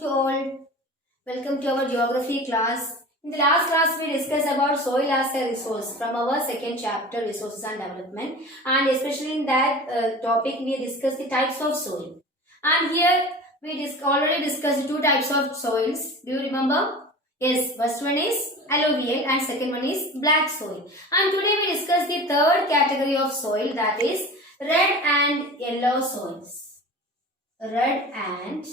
to all. Welcome to our geography class. In the last class, we discussed about soil as a resource from our second chapter, resources and development. And especially in that topic, we discussed the types of soil. And here we already discussed two types of soils. Do you remember? Yes, first one is alluvial and second one is black soil. And today we discuss the third category of soil, that is red and yellow soils. Red and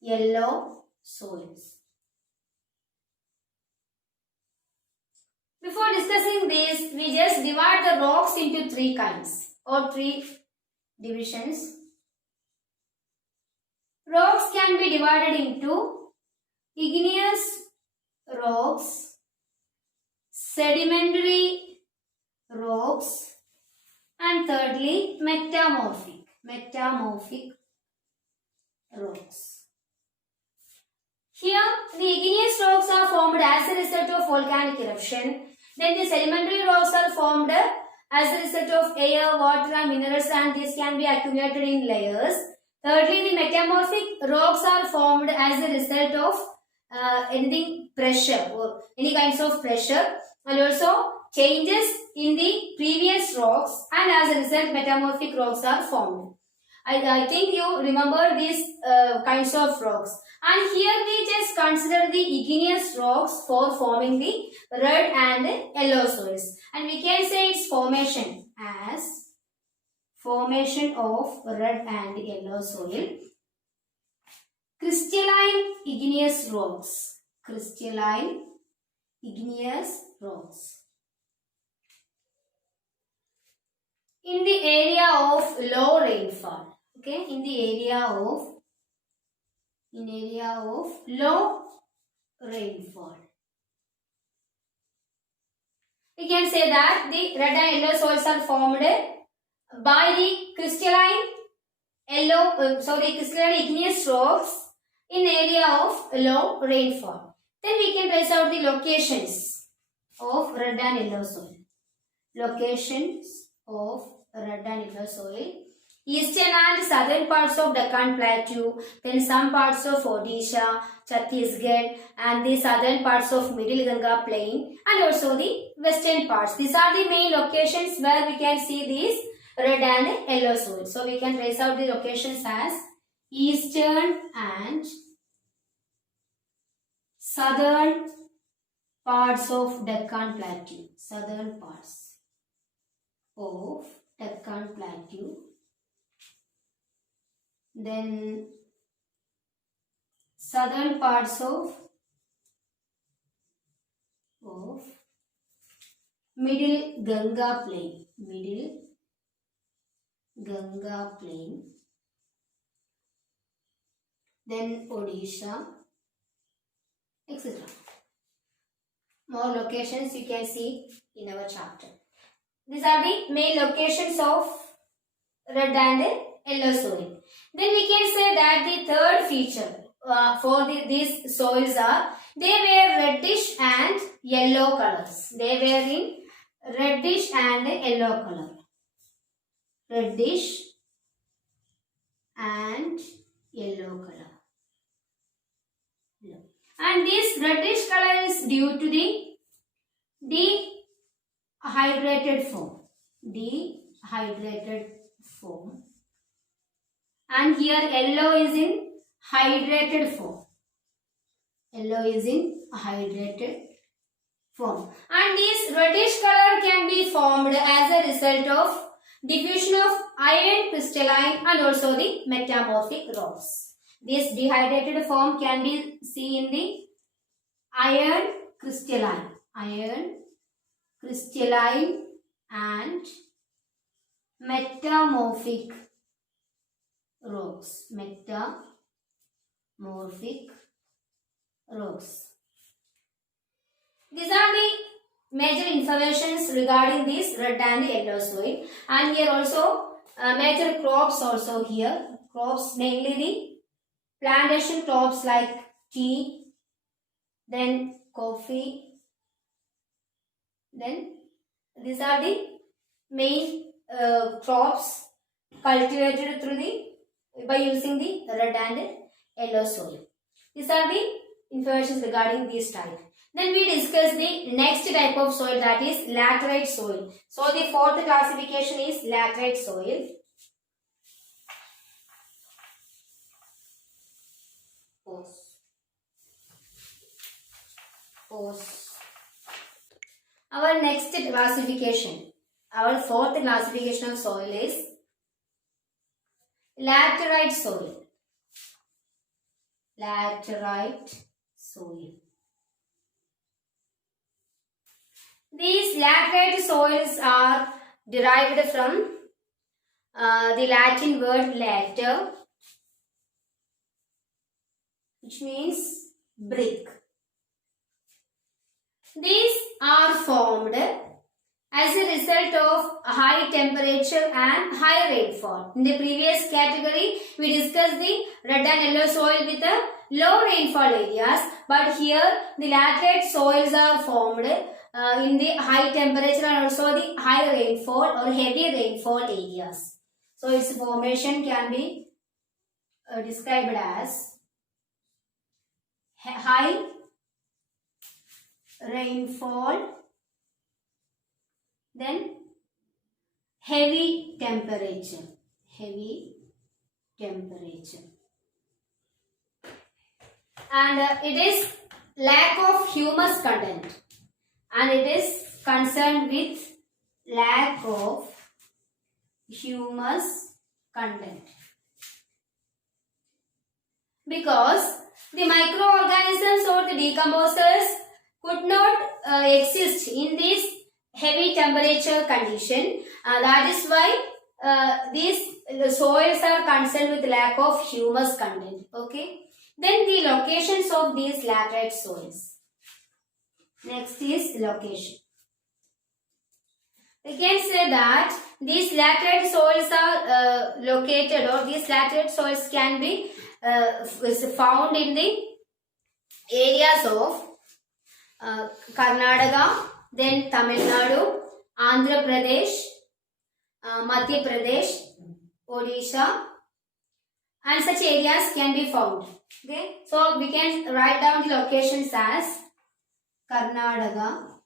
yellow soils. Before discussing this, we just divide the rocks into three kinds or three divisions. Rocks can be divided into igneous rocks, sedimentary rocks, and thirdly metamorphic rocks. Here, the igneous rocks are formed as a result of volcanic eruption. Then the sedimentary rocks are formed as a result of air, water and minerals, and these can be accumulated in layers. Thirdly, the metamorphic rocks are formed as a result of pressure or any kinds of pressure, and also changes in the previous rocks, and as a result metamorphic rocks are formed. I think you remember these kinds of rocks. And here we just consider the igneous rocks for forming the red and yellow soils. And we can say its formation as formation of red and yellow soil. Crystalline igneous rocks. Crystalline igneous rocks. In the area of low rainfall. Okay, in area of low rainfall. We can say that the red and yellow soils are formed by the crystalline crystalline igneous rocks in area of low rainfall. Then we can trace out the locations of red and yellow soil. Locations of red and yellow soil. Eastern and southern parts of Deccan Plateau, then some parts of Odisha, Chhattisgarh, and the southern parts of Middle Ganga Plain, and also the western parts. These are the main locations where we can see these red and yellow soil. So we can trace out the locations as eastern and southern parts of Deccan Plateau. Southern parts of Deccan Plateau. Then southern parts of Middle Ganga Plain. Middle Ganga Plain. Then Odisha, etc. More locations you can see in our chapter. These are the main locations of red and yellow soil. Then we can say that the third feature for these soils are, they were reddish and yellow colors. They were in reddish and yellow color. Reddish and yellow color. And this reddish color is due to the dehydrated form. Dehydrated form. And here yellow is in hydrated form. Yellow is in hydrated form. And this reddish color can be formed as a result of diffusion of iron crystalline and also the metamorphic rocks. This dehydrated form can be seen in the iron crystalline and metamorphic rocks. Metamorphic rocks. These are the major informations regarding this red and yellow soil. And here also major crops also here. Crops mainly the plantation crops like tea, then coffee. Then these are the main crops cultivated by using the red and yellow soil. These are the information regarding this type. Then we discuss the next type of soil, that is laterite soil. So the fourth classification is laterite soil. Our next classification, our fourth classification of soil is laterite soil. Laterite soil. These laterite soils are derived from the Latin word later, which means brick. These are formed as a result of high temperature and high rainfall. In the previous category, we discussed the red and yellow soil with the low rainfall areas, but here the laterite soils are formed in the high temperature and also the high rainfall or heavy rainfall areas. So its formation can be described as high rainfall, then heavy temperature, and it is lack of humus content, and it is concerned with lack of humus content, because the microorganisms or the decomposers could not exist in this heavy temperature condition. That is why these soils are concerned with lack of humus content. Okay. Then the locations of these laterite soils. Next is location. We can say that these laterite soils are located, or these laterite soils can be found in the areas of Karnataka, then Tamil Nadu, Andhra Pradesh, Madhya Pradesh, Odisha, and such areas can be found. Okay, so we can write down the locations as Karnataka,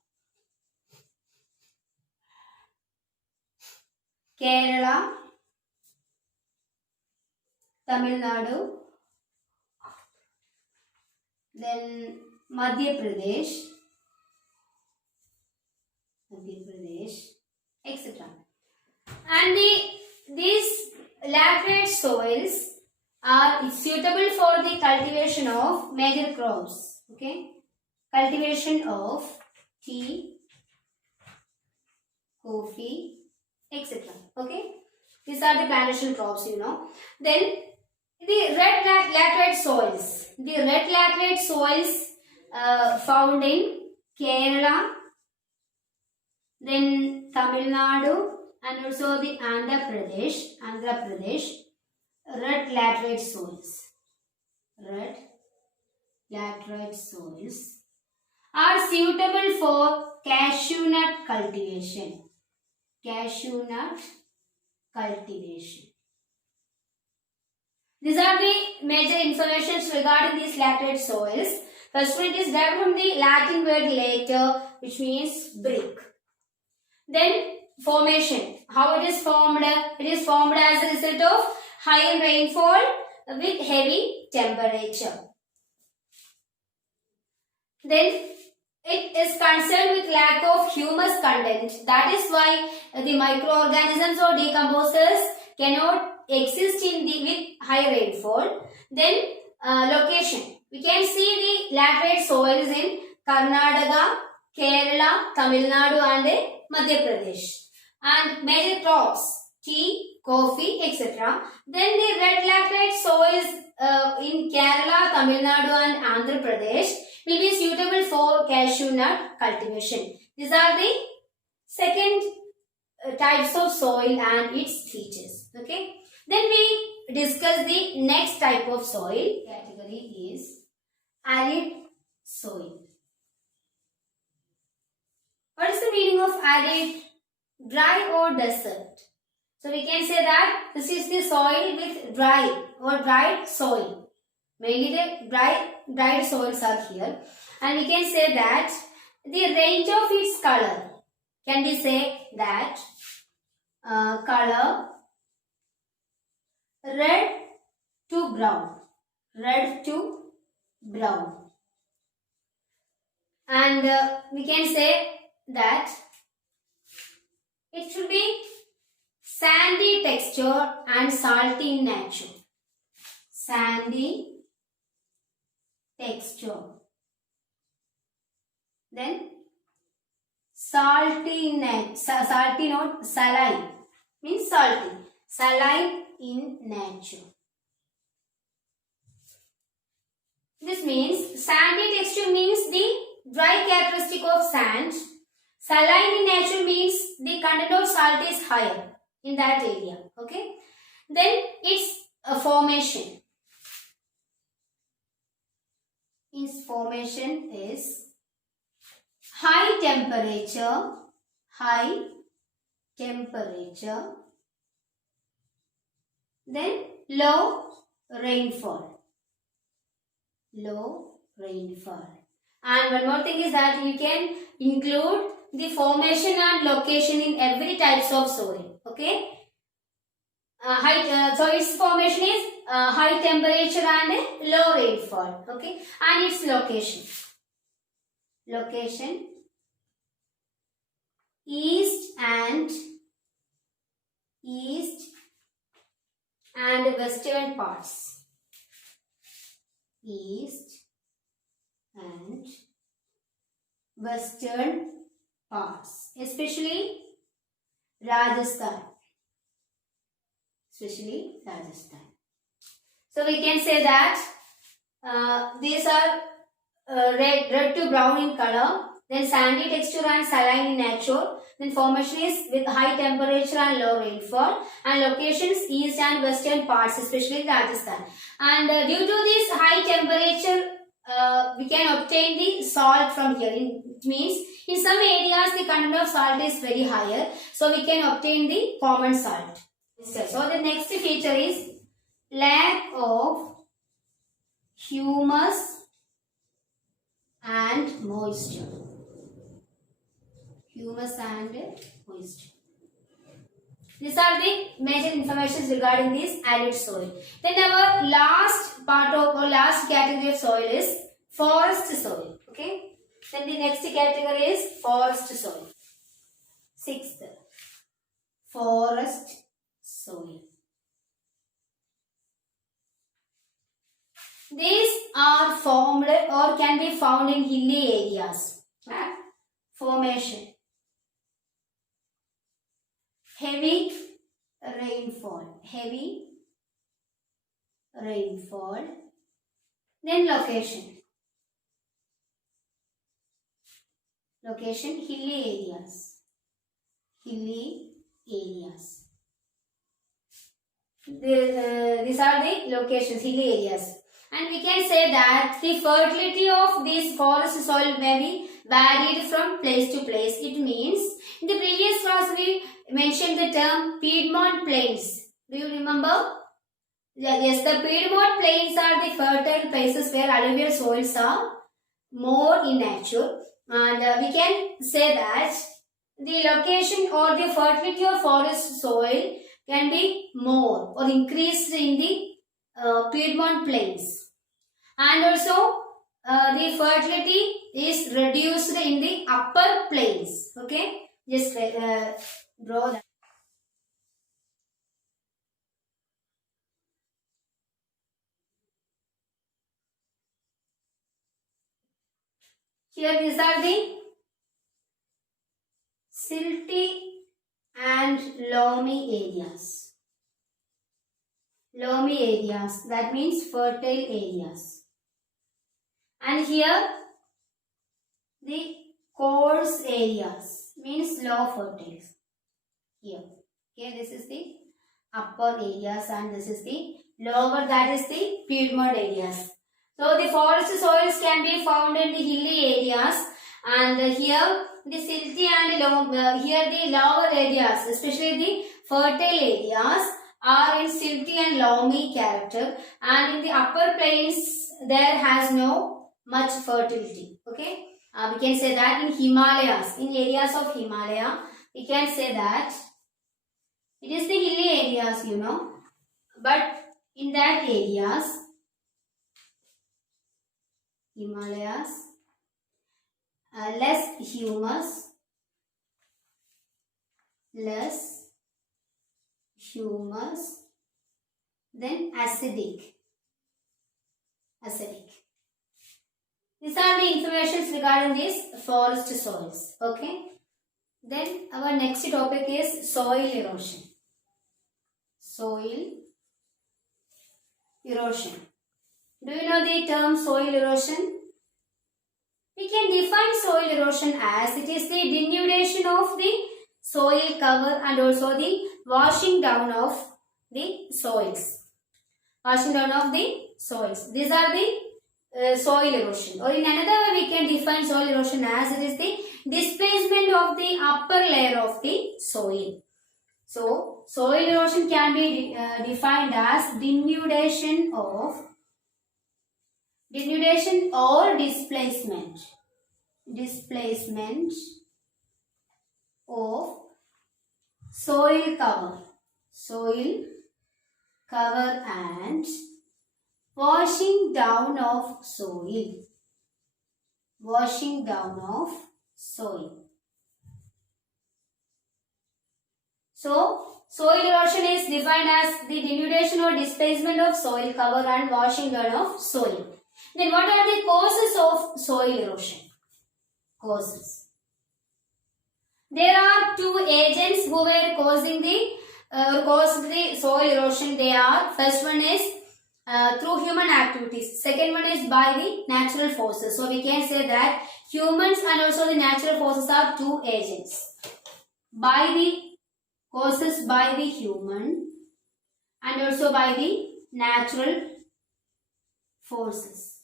Kerala, Tamil Nadu, then Madhya Pradesh, etc. And these laterite soils are suitable for the cultivation of major crops. Okay, cultivation of tea, coffee, etc. Okay, these are the plantation crops, you know. Then the red laterite soils. The red laterite soils found in Kerala, then Tamil Nadu, and also the Andhra Pradesh, red laterite soils. Red laterite soils are suitable for cashew nut cultivation. Cashew nut cultivation. These are the major informations regarding these laterite soils. First one, it is derived from the Latin word later, which means brick. Then formation. How it is formed? It is formed as a result of high rainfall with heavy temperature. Then it is concerned with lack of humus content. That is why the microorganisms or decomposers cannot exist in with high rainfall. Then location. We can see the laterite soils in Karnataka, Kerala, Tamil Nadu and Madhya Pradesh. And major crops, tea, coffee, etc. Then the red laterite soils in Kerala, Tamil Nadu and Andhra Pradesh will be suitable for cashew nut cultivation. These are the second types of soil and its features. Okay. Then we discuss the next type of soil. Category is arid soil. What is the meaning of arid? Dry or desert. So we can say that this is the soil with dry or dried soil. Mainly the dried soils are here. And we can say that the range of its color, can we say that color red to brown, red to brown. And we can say that it should be sandy texture and salty in nature. Sandy texture. Then salty in nature. Salty, not saline. Means salty. Saline in nature. This means sandy texture means the dry characteristic of sand. Saline in nature means the content of salt is higher in that area. Okay. Then its formation. Its formation is high temperature, then low rainfall. And one more thing is that you can include the formation and location in every types of soil. Okay. So its formation is high temperature and low rainfall. Okay. And its location. East and western parts. East and western parts, especially Rajasthan. So we can say that these are red to brown in color, then sandy texture and saline in nature, then formation is with high temperature and low rainfall, and locations east and western parts, especially Rajasthan. And due to this high temperature, we can obtain the salt from here. It means in some areas the content of salt is very higher, so we can obtain the common salt. So the next feature is lack of humus and moisture. These are the major information regarding this arid soil. Then our last part of or last category of soil is forest soil. Okay. Then the next category is forest soil. Sixth, forest soil. These are formed or can be found in hilly areas. Formation. Heavy rainfall. Then location. Hilly areas. These are the locations, hilly areas. And we can say that the fertility of this forest soil may be varied from place to place. It means in the previous class we mentioned the term Piedmont Plains. Do you remember? Yes, the Piedmont Plains are the fertile places where alluvial soils are more in nature. And we can say that the location or the fertility of forest soil can be more or increased in the Piedmont Plains. And also the fertility is reduced in the upper plains. Okay, just draw that. Here these are the silty and loamy areas. That means fertile areas. And here the coarse areas means low fertile. Here this is the upper areas and this is the lower, that is the Piedmont areas. So the forest soils can be found in the hilly areas, and here the silty and here the lower areas, especially the fertile areas, are in silty and loamy character, and in the upper plains there has no much fertility. Okay, we can say that in Himalayas, in areas of Himalaya, we can say that it is the hilly areas, but in that areas, Himalayas, less humus, then acidic. These are the informations regarding these forest soils. Okay. Then our next topic is soil erosion. Soil erosion. Do you know the term soil erosion? We can define soil erosion as it is the denudation of the soil cover and also the washing down of the soils. These are the soil erosion. Or in another way we can define soil erosion as it is the displacement of the upper layer of the soil. So, soil erosion can be defined as denudation or displacement of soil cover and washing down of soil. So, soil erosion is defined as the denudation or displacement of soil cover and washing down of soil. Then what are the causes of soil erosion? There are two agents who were causing the soil erosion. They are, first one is through human activities. Second one is by the natural forces. So we can say that humans and also the natural forces are two agents. Causes by the human and also by the natural forces.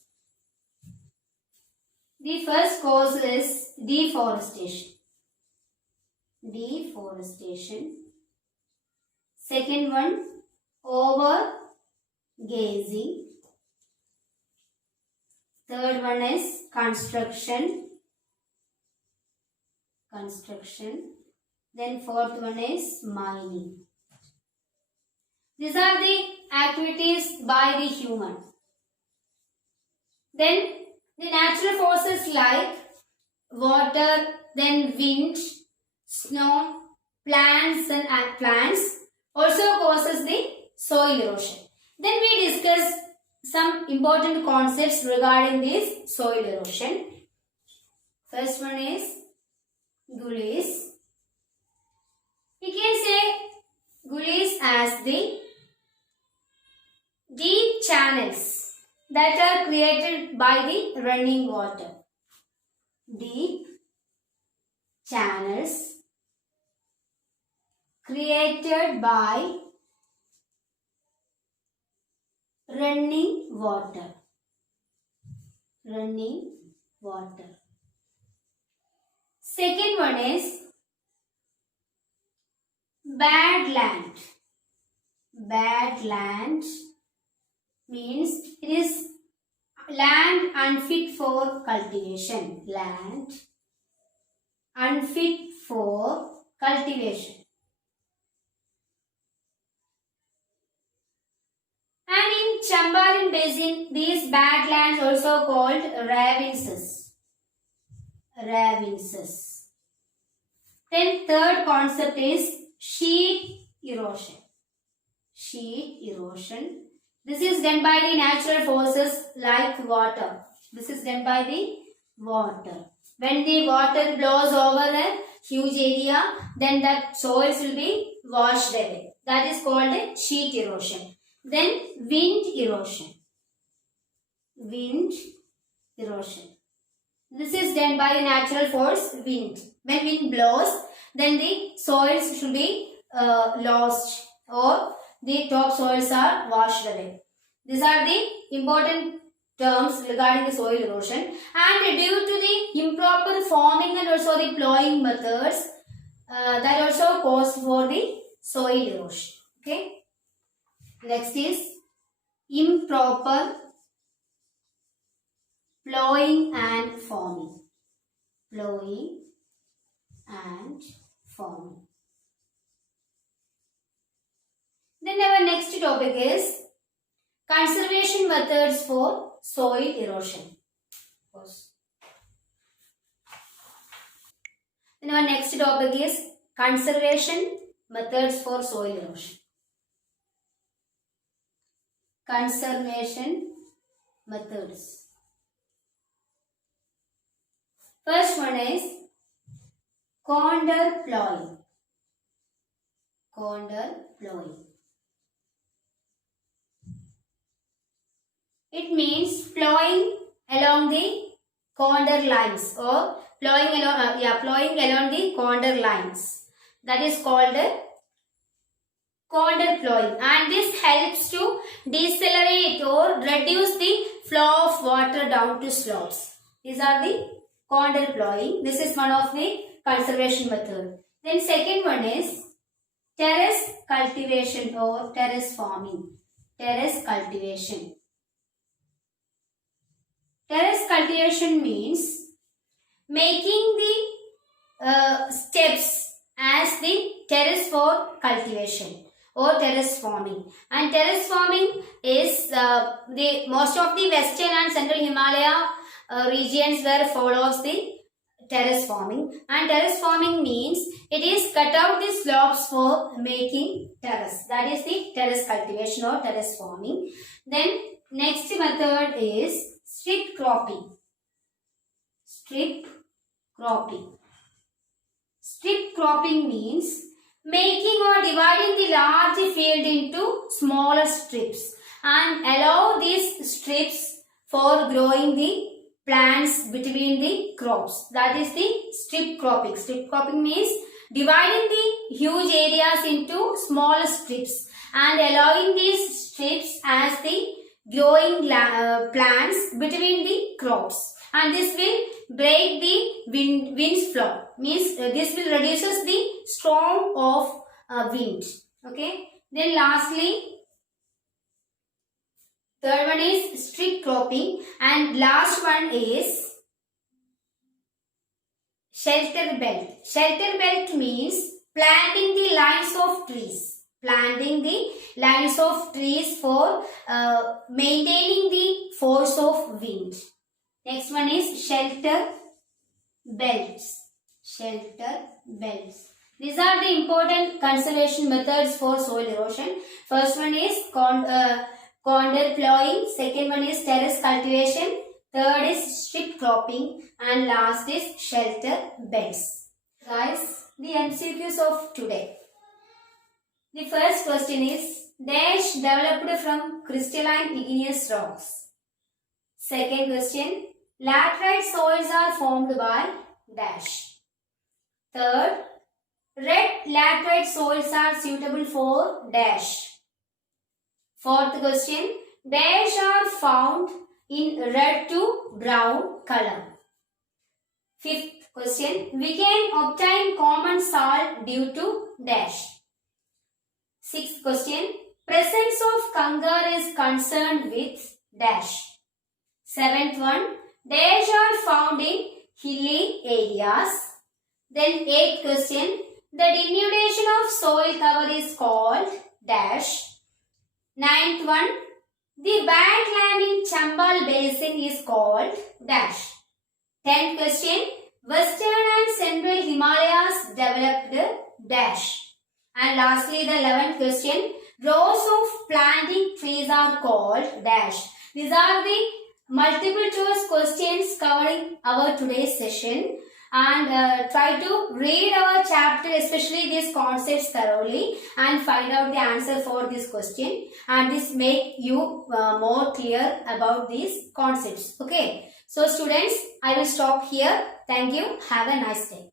The first cause is deforestation. Second one, over gazing. Third one is construction. Then fourth one is mining. These are the activities by the human. Then the natural forces like water, then wind, snow, plants also causes the soil erosion. Then we discuss some important concepts regarding this soil erosion. First one is gullies. We can say gullies as the deep channels that are created by the running water. Deep channels created by running water. Second one is bad land. Bad land means it is land unfit for cultivation. Land unfit for cultivation. And in Champaran Basin, these bad lands also called ravinces. Then third concept is sheet erosion. This is done by the natural forces like water. When the water blows over a huge area, then that soils will be washed away. That is called sheet erosion. Then wind erosion. This is done by the natural force wind. When wind blows, then the soils should be lost or the top soils are washed away. These are the important terms regarding the soil erosion. And due to the improper farming and also the plowing methods, that also cause for the soil erosion. Okay. Next is improper plowing and forming. Plowing and forming. Then our next topic is conservation methods for soil erosion. Then our next topic is conservation methods for soil erosion. Conservation methods. First one is contour plowing. Contour plowing. It means plowing along the contour lines or plowing along the contour lines. That is called contour plowing, and this helps to decelerate or reduce the flow of water down to slopes. These are the contour plowing. This is one of the conservation method. Then second one is terrace cultivation or terrace farming. Terrace cultivation. Terrace cultivation means making the steps as the terrace for cultivation or terrace farming. And terrace farming is the most of the western and central Himalaya regions where follows the terrace farming. And terrace farming means it is cut out the slopes for making terrace. That is the terrace cultivation or terrace farming. Then next method is strip cropping. Strip cropping. Strip cropping means making or dividing the large field into smaller strips and allow these strips for growing the plants between the crops. That is the strip cropping. Strip cropping means dividing the huge areas into smaller strips and allowing these strips as the growing plants between the crops, and this will break the wind's flow, means this will reduces the storm of wind. Okay. Then lastly, third one is strip cropping, and last one is shelter belt. Shelter belt means planting the lines of trees. Planting the lines of trees for maintaining the force of wind. Next one is shelter belts. Shelter belts. These are the important conservation methods for soil erosion. First one is contour plowing. Second one is terrace cultivation. Third is strip cropping. And last is shelter belts. Guys, the MCQs of today. The first question is dash developed from crystalline igneous rocks. Second question, laterite soils are formed by dash. Third, red laterite soils are suitable for dash. Fourth question, dash are found in red to brown color. Fifth question, we can obtain common salt due to dash. Sixth question, presence of congar is concerned with dash. Seventh one, dash are found in hilly areas. Then eighth question, the denudation of soil cover is called dash. Ninth one, the wetland in Chambal basin is called dash. 10th question, western and central Himalayas developed dash. And lastly, the 11th question, rows of planting trees are called dash. These are the multiple choice questions covering our today's session. And try to read our chapter, especially these concepts thoroughly, and find out the answer for this question. And this make you more clear about these concepts. Okay. So students, I will stop here. Thank you. Have a nice day.